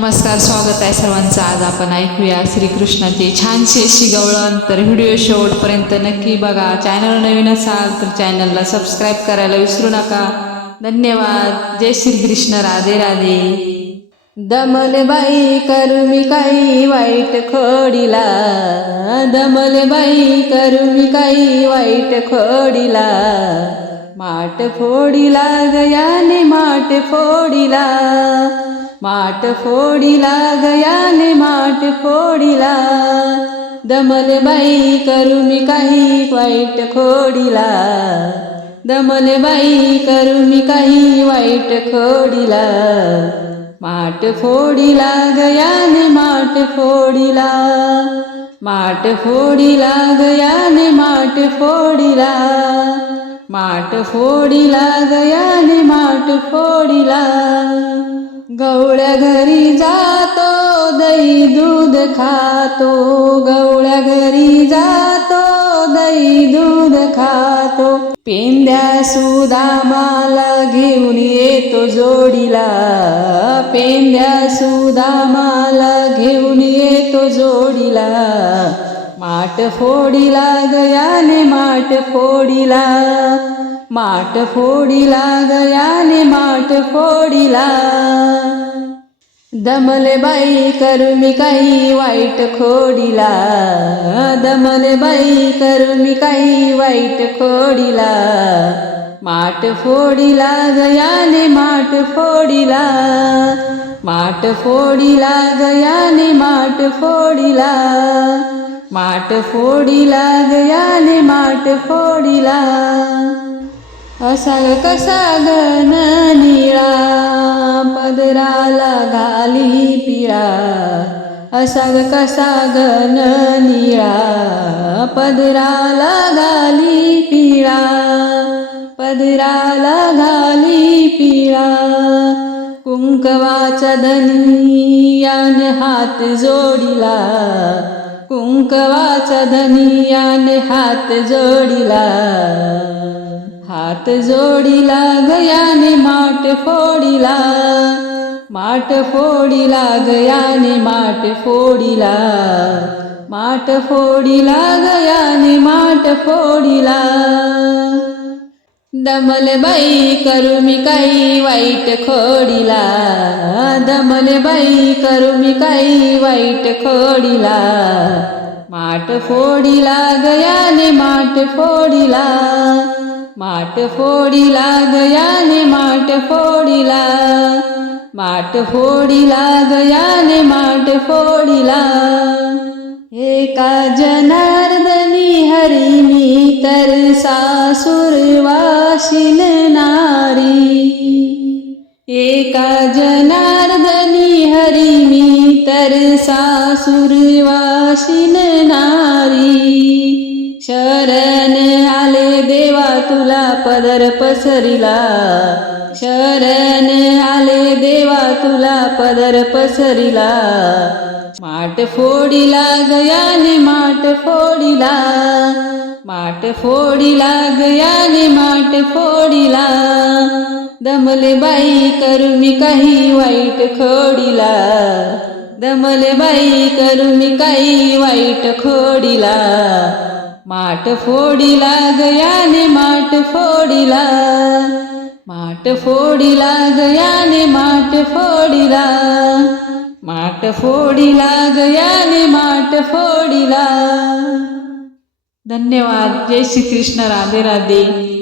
नमस्कार स्वागत आहे सर्वांचं. आज आपण ऐकूया श्रीकृष्णाचे छानशी अशी तर व्हिडिओ शेवटपर्यंत नक्की बघा. चॅनल नवीन असाल तर चॅनलला सबस्क्राईब करायला विसरू नका. धन्यवाद. जय श्रीकृष्ण. राधे राधे. दमलबाई करू मी काही वाईट खोडीला. दमलबाई करू मी काही वाईट खोडीला. माट फोडीला गयाने माट फोडीला. माट फोडीला गयाने माट फोडीला. दमलबाई करू मी काही वाईट खोडीला. दमलबाई करू मी काही वाईट खोडीला. माट फोडीला गयाने माट फोडीला. माट फोडीला गयाने माट फोडीला. माट फोडीला गयाने माट फोडीला. गवळ्या घरी जातो दही दूध खातो. गवळ्या घरी जातो दही दूध खातो. पेंद्या सुदामाला घेऊन येतो जोडीला. पेंद्या सुदामाला घेऊन येतो जोडीला. माट फोडीला गयाने माट फोडीला. माट फोडीला गयाने माट फोडीला. दमले बाई करू मी काही वाईट खोडीला. दमले बाई करू मी काही वाईट खोडीला. माट फोडीला गयाने माट फोडीला. माट फोडीला गयाने माट फोडीला. माट फोडीला गयाने माट फोडीला. असा कसा गण निळा पदराला घाली पिळा असा कसा गण निळा पदराला घाली पिळा पदराला घाली पिळा. कुंकवाचा धनियान हात जोडिला कुंकवाचा धनियान हात जोडिला. हात जोडीला गयाने माट फोडिला. माट फोडिला गयाने माट फोडिला. माट फोडिला गयाने माट फोडिला. दमल बाई करू मी काही वाईट खोडीला. दमल बाई करू मी काही वाईट खोडीला. माट फोडीला गयाने माट फोडीला. माट फोडीला गयाने माट फोडीला. माट फोडीला गयाने माट फोडीला. एका जनार्दनी हरिणी तर सासुर वाशिन नारी. एका जनार्दनी हरिणी तर सासुर तुला पदर पसरिला. शरण आले देवा तुला पदर पसरिला. माट फोडिला गयाने माट फोडीला. माट फोडिला गयाने माट फोडीला. दमले बाई करू मी काही वाईट खोडीला. दमले बाई करू मी काही वाईट खोडीला. माट फोडीला गयाने माट फोडीला. माट फोडीला गयाने माट फोडीला. माट फोडीला गयाने माट फोडीला. धन्यवाद. जय श्री कृष्ण राधे राधे.